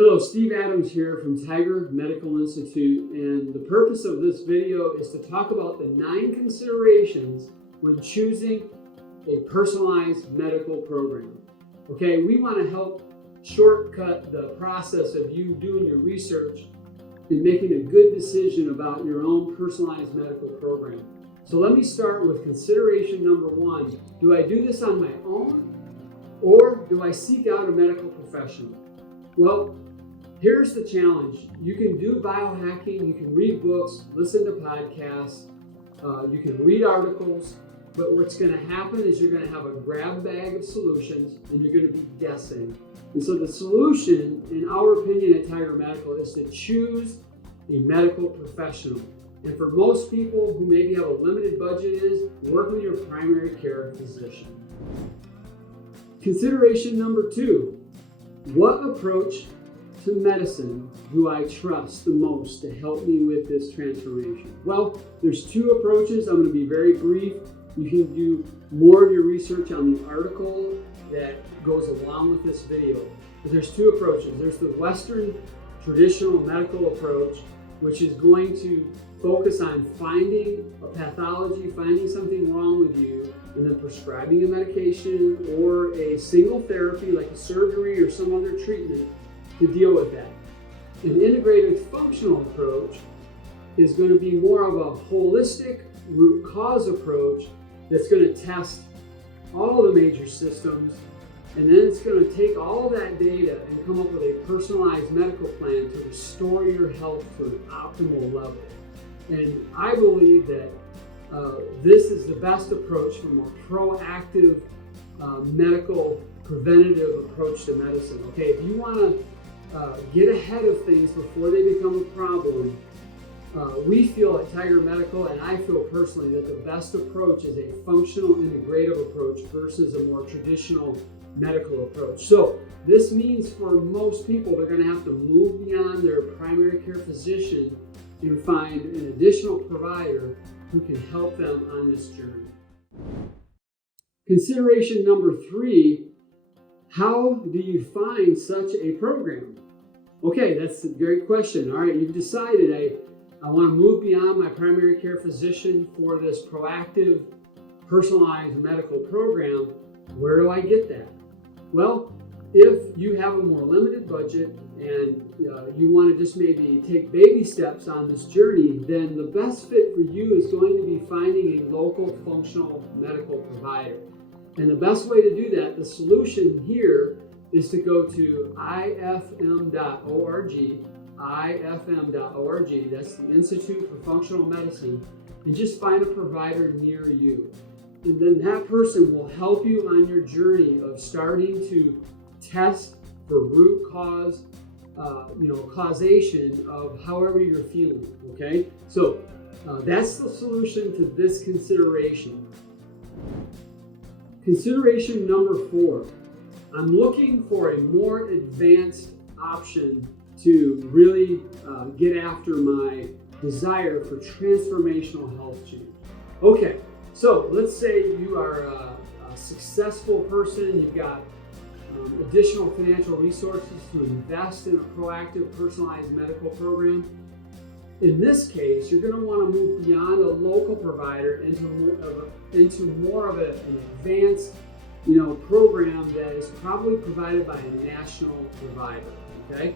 Hello, Steve Adams here from Tiger Medical Institute, and the purpose of this video is to talk about the 9 considerations when choosing a personalized medical program. Okay, we want to help shortcut the process of you doing your research and making a good decision about your own personalized medical program. So let me start with consideration number 1. Do I do this on my own, or do I seek out a medical professional? Well, here's the challenge. You can do biohacking, you can read books, listen to podcasts, you can read articles, but what's going to happen is you're going to have a grab bag of solutions and you're going to be guessing. And so the solution, in our opinion at Tiger Medical, is to choose a medical professional. And for most people who maybe have a limited budget, is work with your primary care physician. Consideration number 2. What approach to medicine do I trust the most to help me with this transformation? Well, there's 2 approaches. I'm going to be very brief. You can do more of your research on the article that goes along with this video. But there's 2 approaches. There's the Western traditional medical approach, which is going to focus on finding a pathology, finding something wrong with you, and then prescribing a medication or a single therapy like a surgery or some other treatment to deal with that. An integrated functional approach is going to be more of a holistic root cause approach that's going to test all the major systems, and then it's going to take all that data and come up with a personalized medical plan to restore your health to an optimal level. And I believe that this is the best approach from a proactive medical preventative approach to medicine. Okay, if you want to get ahead of things before they become a problem, we feel at Tiger Medical, and I feel personally, that the best approach is a functional integrative approach versus a more traditional medical approach. So this means for most people, they're going to have to move beyond their primary care physician and find an additional provider who can help them on this journey. Consideration number 3, how do you find such a program? Okay, that's a great question. All right, you've decided I want to move beyond my primary care physician for this proactive, personalized medical program. Where do I get that? Well, if you have a more limited budget and you want to just maybe take baby steps on this journey, then the best fit for you is going to be finding a local functional medical provider. And the best way to do that, the solution here, is to go to ifm.org, that's the Institute for Functional Medicine, and just find a provider near you. And then that person will help you on your journey of starting to test for root cause, causation of however you're feeling, okay? So that's the solution to this consideration. Consideration number 4, I'm looking for a more advanced option to really get after my desire for transformational health change. Okay, so let's say you are a successful person, you've got additional financial resources to invest in a proactive, personalized medical program. In this case, you're going to want to move beyond a local provider into more of an advanced, program that is probably provided by a national provider. Okay,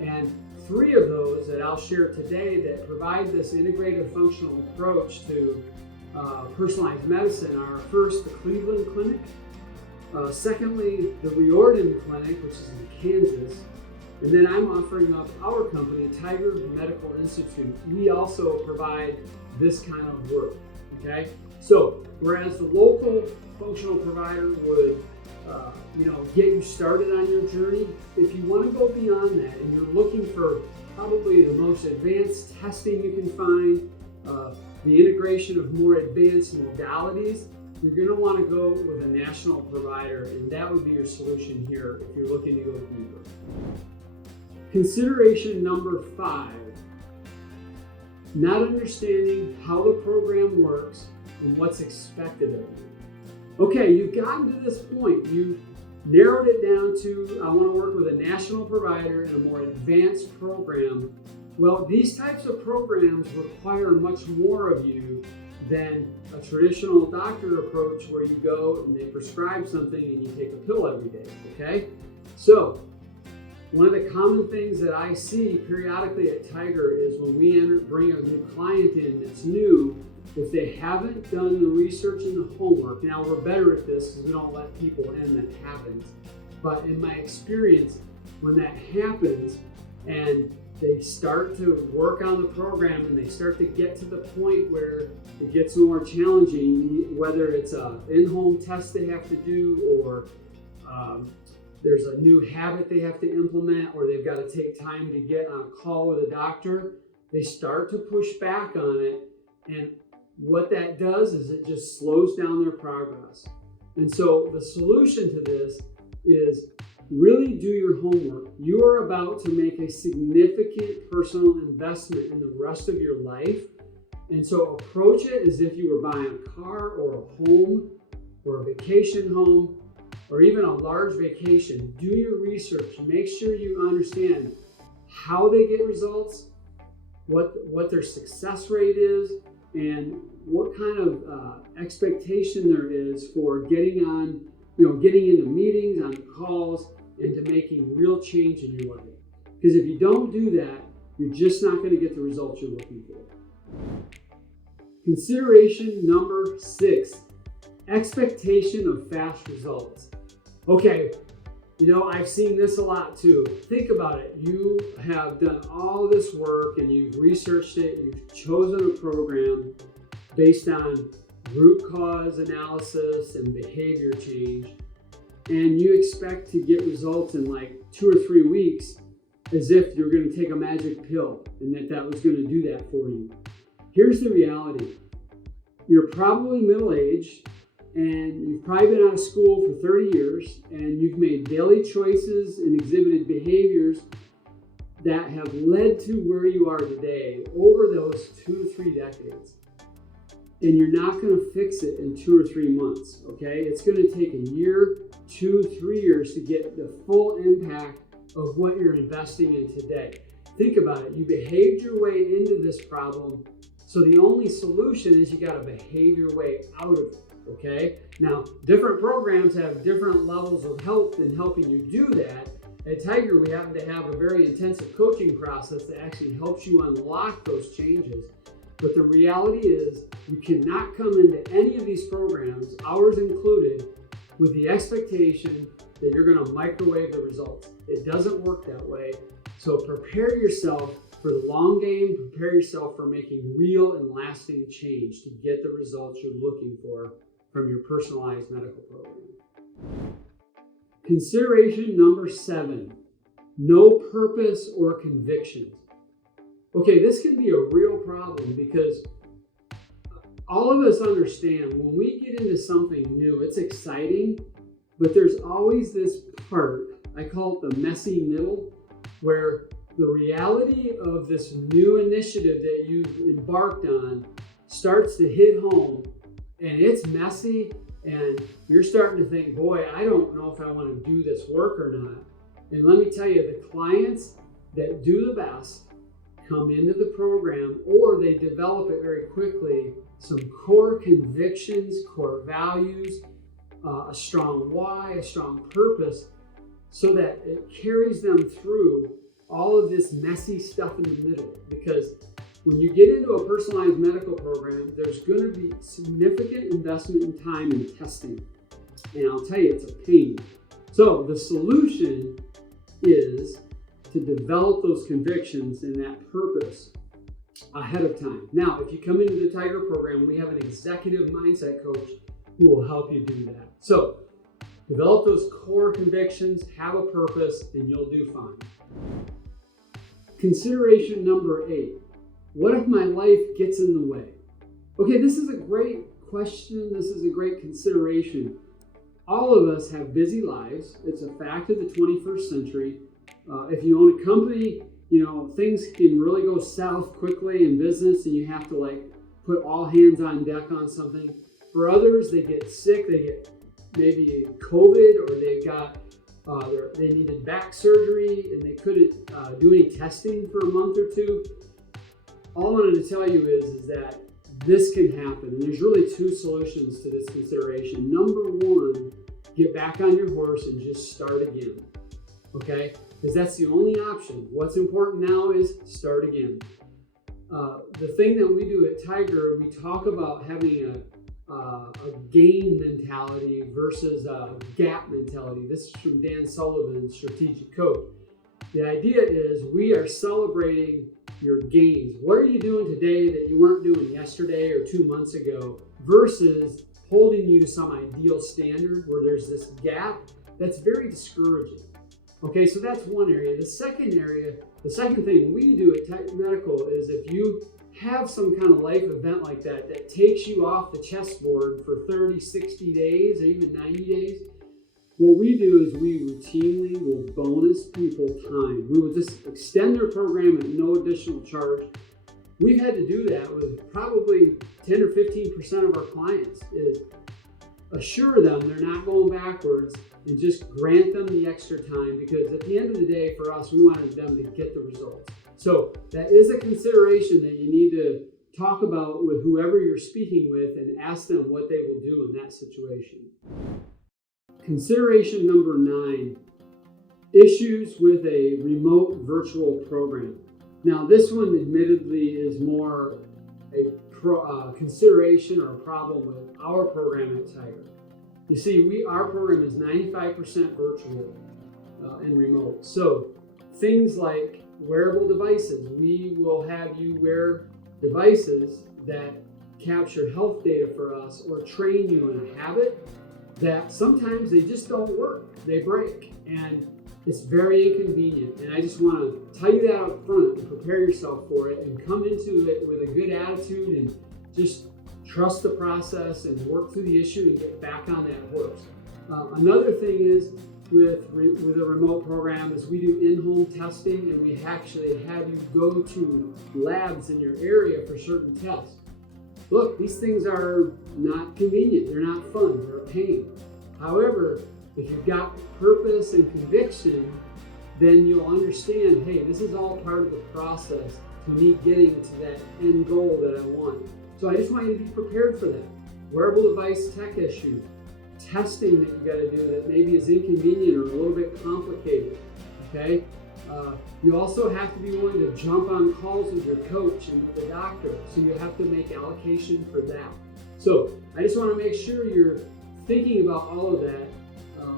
and 3 of those that I'll share today that provide this integrated functional approach to personalized medicine are: first, the Cleveland Clinic; secondly, the Riordan Clinic, which is in Kansas. And then I'm offering up our company, Tiger Medical Institute. We also provide this kind of work, okay? So, whereas the local functional provider would, get you started on your journey, if you want to go beyond that and you're looking for probably the most advanced testing you can find, the integration of more advanced modalities, you're going to want to go with a national provider, and that would be your solution here if you're looking to go deeper. Consideration number 5, not understanding how the program works and what's expected of you. Okay, you've gotten to this point. You narrowed it down to, I want to work with a national provider and a more advanced program. Well, these types of programs require much more of you than a traditional doctor approach where you go and they prescribe something and you take a pill every day, okay? So, one of the common things that I see periodically at Tiger is when we bring a new client in that's new, if they haven't done the research and the homework, now we're better at this because we don't let people in that haven't, but in my experience, when that happens and they start to work on the program and they start to get to the point where it gets more challenging, whether it's an in-home test they have to do or there's a new habit they have to implement or they've got to take time to get on a call with a doctor, they start to push back on it. And what that does is it just slows down their progress. And so the solution to this is really do your homework. You are about to make a significant personal investment in the rest of your life. And so approach it as if you were buying a car or a home or a vacation home or even a large vacation. Do your research. Make sure you understand how they get results, what their success rate is, and what kind of expectation there is for getting into meetings, on calls, and to making real change in your life. Because if you don't do that, you're just not going to get the results you're looking for. Consideration number 6, expectation of fast results. Okay, I've seen this a lot too. Think about it. You have done all this work and you've researched it, you've chosen a program based on root cause analysis and behavior change, and you expect to get results in like 2 or 3 weeks as if you're going to take a magic pill and that was going to do that for you. Here's the reality. You're probably middle-aged and you've probably been out of school for 30 years and you've made daily choices and exhibited behaviors that have led to where you are today over those 2 to 3 decades. And you're not going to fix it in 2 or 3 months, okay? It's going to take a year, 2, 3 years to get the full impact of what you're investing in today. Think about it. You behaved your way into this problem, so the only solution is you got to behave your way out of it. Okay. Now, different programs have different levels of help in helping you do that. At Tiger, we happen to have a very intensive coaching process that actually helps you unlock those changes. But the reality is, you cannot come into any of these programs, ours included, with the expectation that you're going to microwave the results. It doesn't work that way. So prepare yourself for the long game. Prepare yourself for making real and lasting change to get the results you're looking for from your personalized medical program. Consideration number 7, no purpose or convictions. Okay, this can be a real problem because all of us understand when we get into something new, it's exciting, but there's always this part, I call it the messy middle, where the reality of this new initiative that you've embarked on starts to hit home. And it's messy, and you're starting to think, boy, I don't know if I want to do this work or not. And let me tell you, the clients that do the best come into the program, or they develop it very quickly, some core convictions, core values, a strong why, a strong purpose, so that it carries them through all of this messy stuff in the middle. Because when you get into a personalized medical program, there's going to be significant investment in time and testing. And I'll tell you, it's a pain. So the solution is to develop those convictions and that purpose ahead of time. Now, if you come into the Tiger program, we have an executive mindset coach who will help you do that. So develop those core convictions, have a purpose, and you'll do fine. Consideration number 8. What if my life gets in the way? Okay, this is a great question. This is a great consideration. All of us have busy lives. It's a fact of the 21st century. If you own a company, things can really go south quickly in business and you have to put all hands on deck on something. For others, they get sick, they get maybe COVID, or they needed back surgery and they couldn't do any testing for a month or two. All I wanted to tell you is that this can happen, and there's really two solutions to this consideration. Number one, get back on your horse and just start again, okay? Because that's the only option. What's important now is start again. The thing that we do at Tiger, we talk about having a gain mentality versus a gap mentality. This is from Dan Sullivan, strategic coach. The idea is we are celebrating your gains. What are you doing today that you weren't doing yesterday or 2 months ago, versus holding you to some ideal standard where there's this gap? That's very discouraging. Okay, so that's one area. The second thing we do at Tiger Medical is if you have some kind of life event like that takes you off the chessboard for 30, 60 days, or even 90 days, what we do is we routinely will bonus people time. We will just extend their program at no additional charge. We've had to do that with probably 10 or 15% of our clients, is assure them they're not going backwards and just grant them the extra time, because at the end of the day, for us, we wanted them to get the results. So that is a consideration that you need to talk about with whoever you're speaking with and ask them what they will do in that situation. Consideration number 9, issues with a remote virtual program. Now, this one admittedly is more a consideration or a problem with our program at Tiger. You see, our program is 95% virtual and remote. So things like wearable devices, we will have you wear devices that capture health data for us or train you in a habit that sometimes they just don't work, they break, and it's very inconvenient. And I just want to tell you that up front and prepare yourself for it and come into it with a good attitude and just trust the process and work through the issue and get back on that horse. Another thing is with a remote program is we do in-home testing, and we actually have you go to labs in your area for certain tests. Look, these things are not convenient, they're not fun, they're a pain. However, if you've got purpose and conviction, then you'll understand, hey, this is all part of the process to me getting to that end goal that I want. So I just want you to be prepared for that. Wearable device tech issue, testing that you got to do that maybe is inconvenient or a little bit complicated, okay? You also have to be willing to jump on calls with your coach and with the doctor, so you have to make allocation for that. So I just want to make sure you're thinking about all of that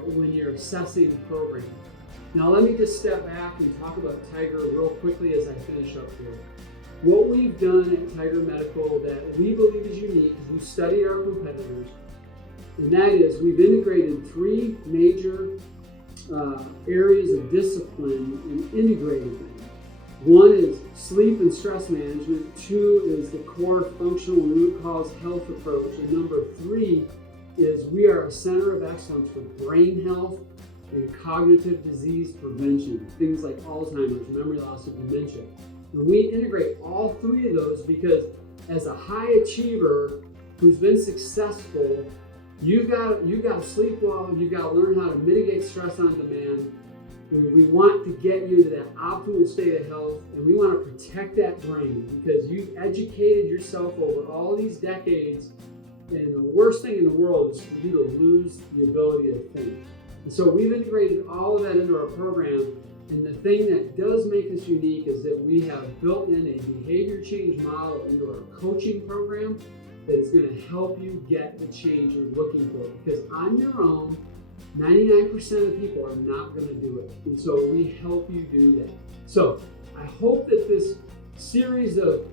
when you're assessing the program. Now let me just step back and talk about Tiger real quickly as I finish up here. What we've done at Tiger Medical that we believe is unique is we've studied our competitors, and that is we've integrated 3 major areas of discipline and integrated them. 1 is sleep and stress management. 2 is the core functional and root cause health approach. And number 3 is we are a center of excellence for brain health and cognitive disease prevention, things like Alzheimer's, memory loss, and dementia. And we integrate all 3 of those because as a high achiever who's been successful, you've got to sleep well, you've got to learn how to mitigate stress on demand. We want to get you to that optimal state of health, and we want to protect that brain because you've educated yourself over all these decades, and the worst thing in the world is for you to lose the ability to think. And so we've integrated all of that into our program, and the thing that does make us unique is that we have built in a behavior change model into our coaching program that is going to help you get the change you're looking for. Because on your own, 99% of people are not going to do it. And so we help you do that. So I hope that this series of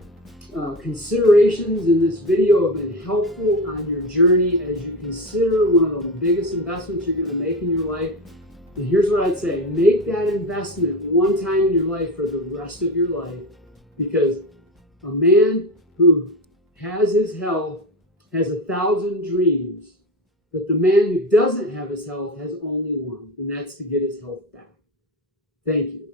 considerations in this video have been helpful on your journey as you consider one of the biggest investments you're going to make in your life. And here's what I'd say: make that investment one time in your life for the rest of your life, because a man who has his health has 1,000 dreams, but the man who doesn't have his health has only one, and that's to get his health back. Thank you.